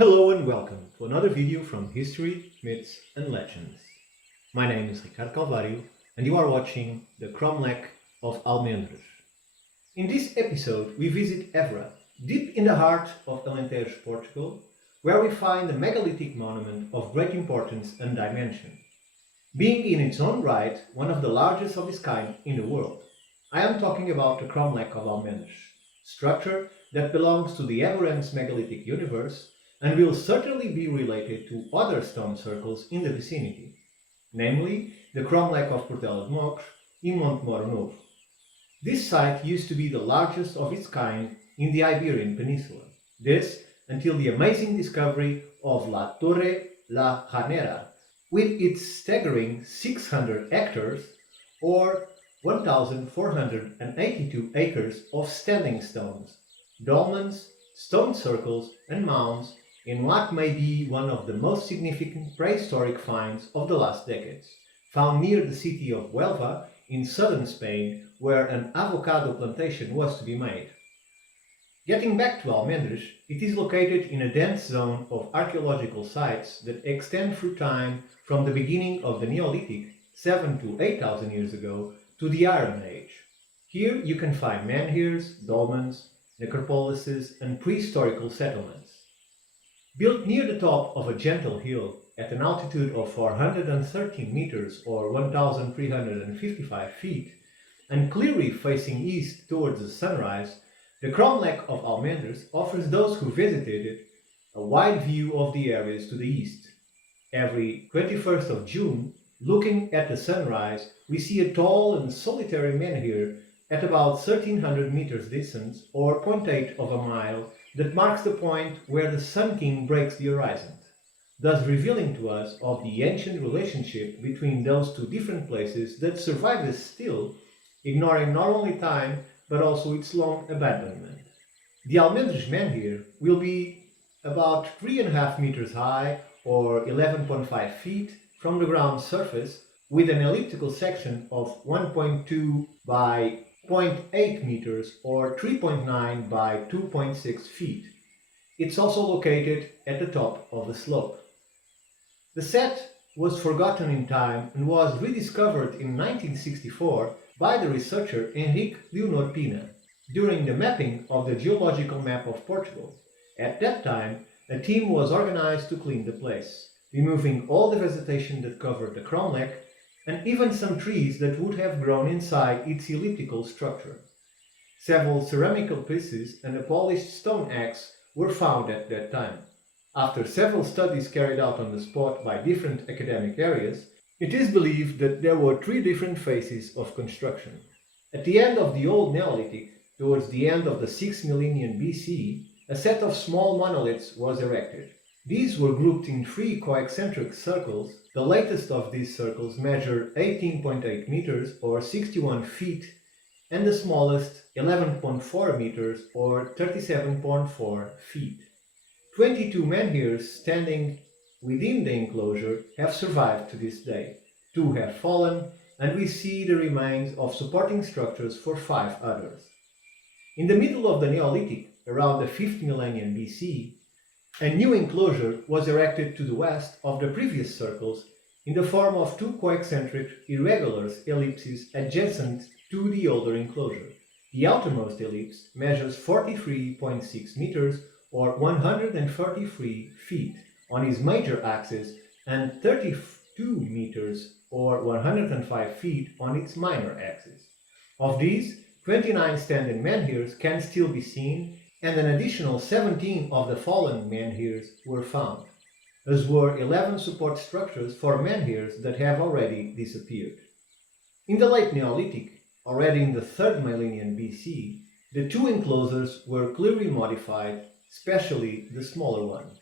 Hello and welcome to another video from History, Myths and Legends. My name is Ricardo Calvario and you are watching the Cromlech of Almendres. In this episode we visit Évora, deep in the heart of Alentejo, Portugal, where we find a megalithic monument of great importance and dimension, being in its own right one of the largest of its kind in the world. I am talking about the Cromlech of Almendres, structure that belongs to the Eborense megalithic universe and will certainly be related to other stone circles in the vicinity, namely the Cromlech of Portugal in Monte Moro Novo. This site used to be the largest of its kind in the Iberian Peninsula, this until the amazing discovery of La Torre la Ranera, with its staggering 600 hectares or 1,482 acres of standing stones, dolmens, stone circles and mounds in what may be one of the most significant prehistoric finds of the last decades, found near the city of Huelva in southern Spain, where an avocado plantation was to be made. Getting back to Almendres, it is located in a dense zone of archaeological sites that extend through time from the beginning of the Neolithic, 7,000 to 8,000 years ago, to the Iron Age. Here you can find menhirs, dolmens, necropolises and prehistorical settlements. Built near the top of a gentle hill at an altitude of 413 meters or 1,355 feet, and clearly facing east towards the sunrise, the Cromlech of Almendres offers those who visited it a wide view of the areas to the east. Every 21st of June, looking at the sunrise, we see a tall and solitary menhir at about 1,300 meters distance or 0.8 of a mile that marks the point where the Sun King breaks the horizon, thus revealing to us of the ancient relationship between those two different places that survives still, ignoring not only time but also its long abandonment. The Almendres menhir will be about 3.5 meters high or 11.5 feet from the ground surface, with an elliptical section of 1.2 by 0.8 meters or 3.9 by 2.6 feet. It's also located at the top of the slope. The set was forgotten in time and was rediscovered in 1964 by the researcher Henrique Leonor Pina during the mapping of the geological map of Portugal. At that time, a team was organized to clean the place, removing all the vegetation that covered the Cromlech and even some trees that would have grown inside its elliptical structure. Several ceramical pieces and a polished stone axe were found at that time. After several studies carried out on the spot by different academic areas, it is believed that there were 3 different phases of construction. At the end of the Old Neolithic, towards the end of the 6th millennium BC, a set of small monoliths was erected. These were grouped in 3 coexcentric circles. The latest of these circles measure 18.8 meters or 61 feet and the smallest 11.4 meters or 37.4 feet. 22 menhirs standing within the enclosure have survived to this day. 2 have fallen and we see the remains of supporting structures for 5 others. In the middle of the Neolithic, around the 5th millennium BC, a new enclosure was erected to the west of the previous circles in the form of 2 coexcentric irregular ellipses adjacent to the older enclosure. The outermost ellipse measures 43.6 meters or 143 feet on its major axis and 32 meters or 105 feet on its minor axis. Of these, 29 standing menhirs can still be seen, and an additional 17 of the fallen menhirs were found, as were 11 support structures for menhirs that have already disappeared. In the late Neolithic, already in the 3rd millennium BC, the 2 enclosures were clearly modified, especially the smaller one,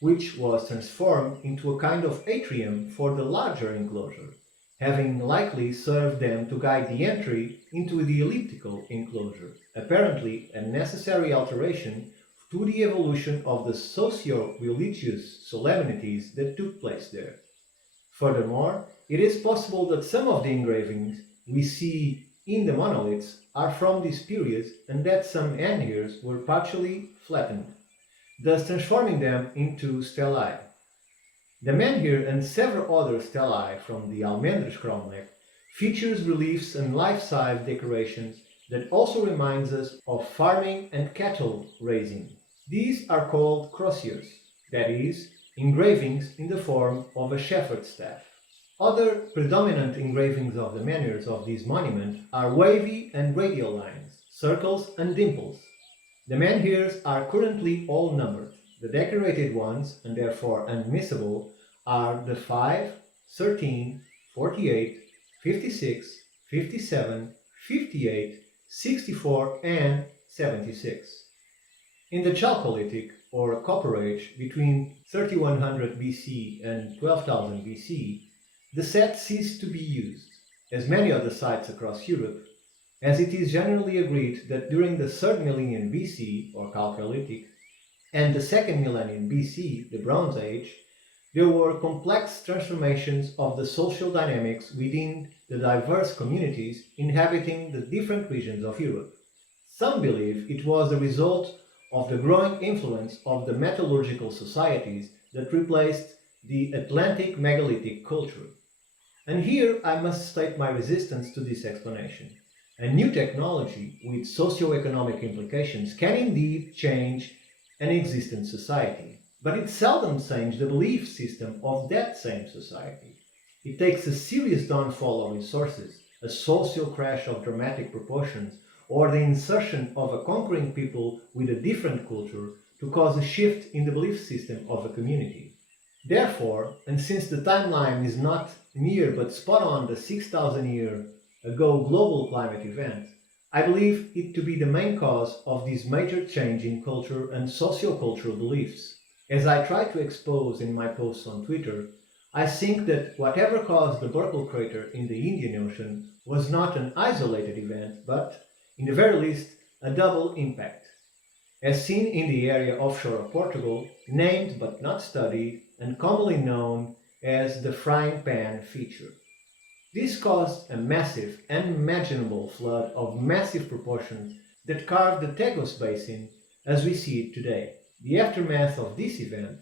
which was transformed into a kind of atrium for the larger enclosure, having likely served them to guide the entry into the elliptical enclosure, apparently a necessary alteration to the evolution of the socio-religious solemnities that took place there. Furthermore, it is possible that some of the engravings we see in the monoliths are from this period and that some menhirs were partially flattened. thus transforming them into stelae. The menhir and several other stelae from the Almendres Cromlech features reliefs and life-size decorations that also reminds us of farming and cattle raising. These are called crosiers, that is, engravings in the form of a shepherd's staff. Other predominant engravings of the menhirs of this monument are wavy and radial lines, circles and dimples. The menhirs are currently all numbered. The decorated ones, and therefore unmissable, are the 5, 13, 48, 56, 57, 58, 64 and 76. In the Chalcolithic, or Copper Age, between 3100 BC and 12,000 BC, the set ceased to be used, as many other sites across Europe, as it is generally agreed that during the 3rd millennium BC, or Chalcolithic, and the 2nd millennium BC, the Bronze Age, there were complex transformations of the social dynamics within the diverse communities inhabiting the different regions of Europe. Some believe it was the result of the growing influence of the metallurgical societies that replaced the Atlantic megalithic culture. And here I must state my resistance to this explanation. A new technology with socio-economic implications can indeed change an existing society, but it seldom changes the belief system of that same society. It takes a serious downfall of resources, a social crash of dramatic proportions, or the insertion of a conquering people with a different culture to cause a shift in the belief system of a community. Therefore, and since the timeline is not near but spot on the 6,000 year ago global climate event, I believe it to be the main cause of this major change in culture and socio-cultural beliefs. As I try to expose in my posts on Twitter, I think that whatever caused the Burckle crater in the Indian Ocean was not an isolated event, but, in the very least, a double impact, as seen in the area offshore of Portugal, named but not studied and commonly known as the frying pan feature. This caused a massive, unimaginable flood of massive proportions that carved the Tagus Basin as we see it today. The aftermath of this event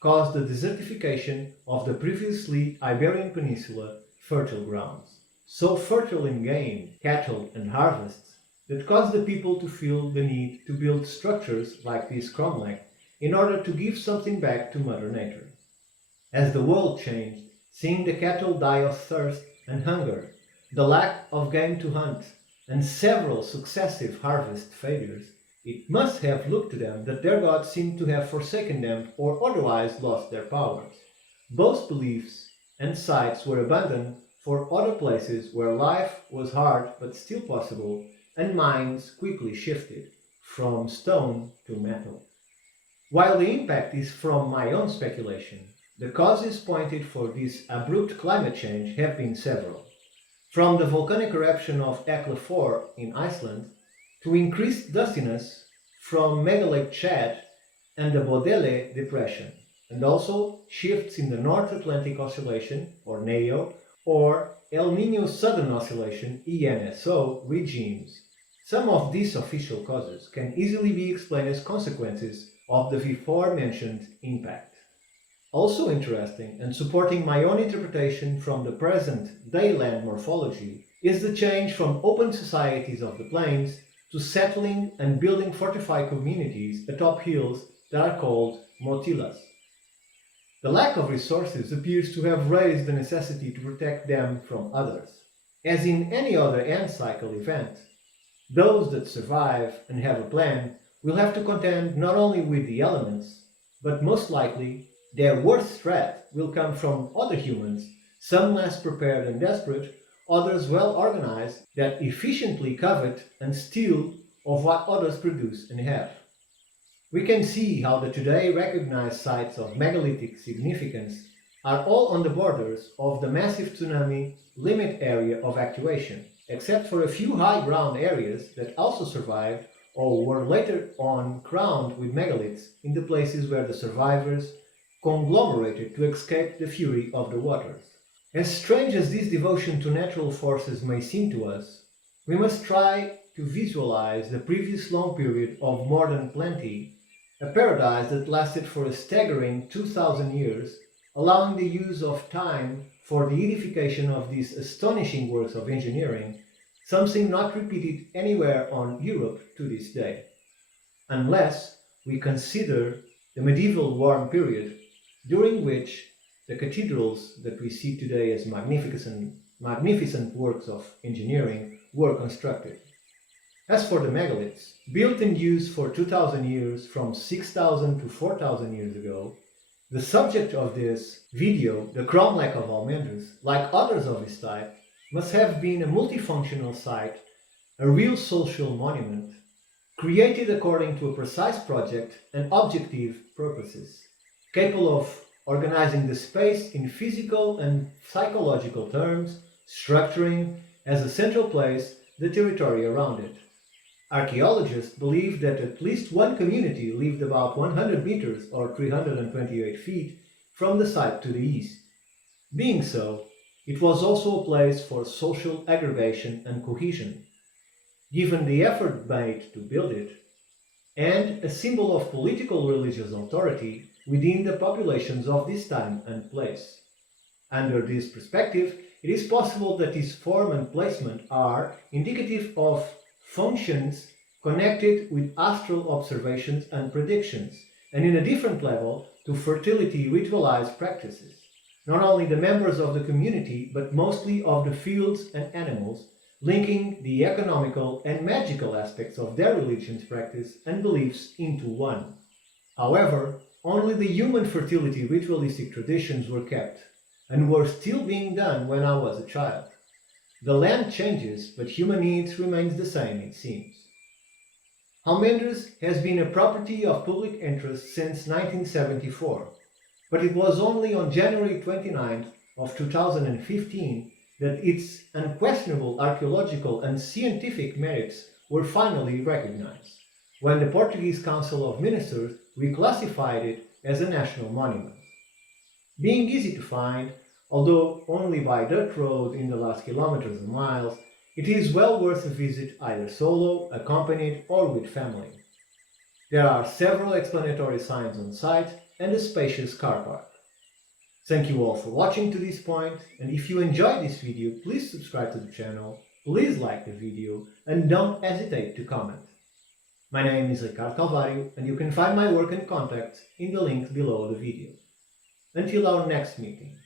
caused the desertification of the previously Iberian Peninsula fertile grounds, so fertile in game, cattle and harvests, that caused the people to feel the need to build structures like this cromlech in order to give something back to Mother Nature. As the world changed, seeing the cattle die of thirst and hunger, the lack of game to hunt, and several successive harvest failures, it must have looked to them that their gods seemed to have forsaken them or otherwise lost their powers. Both beliefs and sites were abandoned for other places where life was hard but still possible, and minds quickly shifted from stone to metal. While the impact is from my own speculation, the causes pointed for this abrupt climate change have been several. From the volcanic eruption of Hekla 4 in Iceland, to increased dustiness from Megalake Chad and the Bodele Depression, and also shifts in the North Atlantic Oscillation, or NEO, or El Niño Southern Oscillation, ENSO, regimes. Some of these official causes can easily be explained as consequences of the before-mentioned impact. Also interesting, and supporting my own interpretation from the present-day land morphology, is the change from open societies of the plains to settling and building fortified communities atop hills that are called motilas. The lack of resources appears to have raised the necessity to protect them from others. As in any other end cycle event, those that survive and have a plan will have to contend not only with the elements, but most likely their worst threat will come from other humans, some less prepared and desperate, others well organized that efficiently covet and steal of what others produce and have. We can see how the today recognized sites of megalithic significance are all on the borders of the massive tsunami limit area of actuation, except for a few high ground areas that also survived or were later on crowned with megaliths in the places where the survivors conglomerated to escape the fury of the waters. As strange as this devotion to natural forces may seem to us, we must try to visualize the previous long period of modern plenty a paradise that lasted for a staggering 2,000 years, allowing the use of time for the edification of these astonishing works of engineering, something not repeated anywhere on Europe to this day. Unless we consider the medieval warm period, during which the cathedrals that we see today as magnificent works of engineering were constructed. As for the megaliths, built and used for 2,000 years from 6,000 to 4,000 years ago, the subject of this video, the Cromlech of Almendres, like others of its type, must have been a multifunctional site, a real social monument, created according to a precise project and objective purposes, capable of organizing the space in physical and psychological terms, structuring as a central place the territory around it. Archaeologists believe that at least one community lived about 100 meters or 328 feet from the site to the east. Being so, it was also a place for social aggregation and cohesion, given the effort made to build it, and a symbol of political religious authority within the populations of this time and place. Under this perspective, it is possible that its form and placement are indicative of functions connected with astral observations and predictions, and in a different level to fertility ritualized practices. Not only the members of the community, but mostly of the fields and animals, linking the economical and magical aspects of their religion's practice and beliefs into one. However, only the human fertility ritualistic traditions were kept, and were still being done when I was a child. The land changes, but human needs remains the same, it seems. Almendres has been a property of public interest since 1974, but it was only on January 29th of 2015 that its unquestionable archaeological and scientific merits were finally recognized, when the Portuguese Council of Ministers reclassified it as a national monument. Being easy to find, although only by dirt road in the last kilometers and miles, it is well worth a visit either solo, accompanied, or with family. There are several explanatory signs on site and a spacious car park. Thank you all for watching to this point, and if you enjoyed this video, please subscribe to the channel, please like the video, and don't hesitate to comment. My name is Ricardo Calvario, and you can find my work and contacts in the link below the video. Until our next meeting.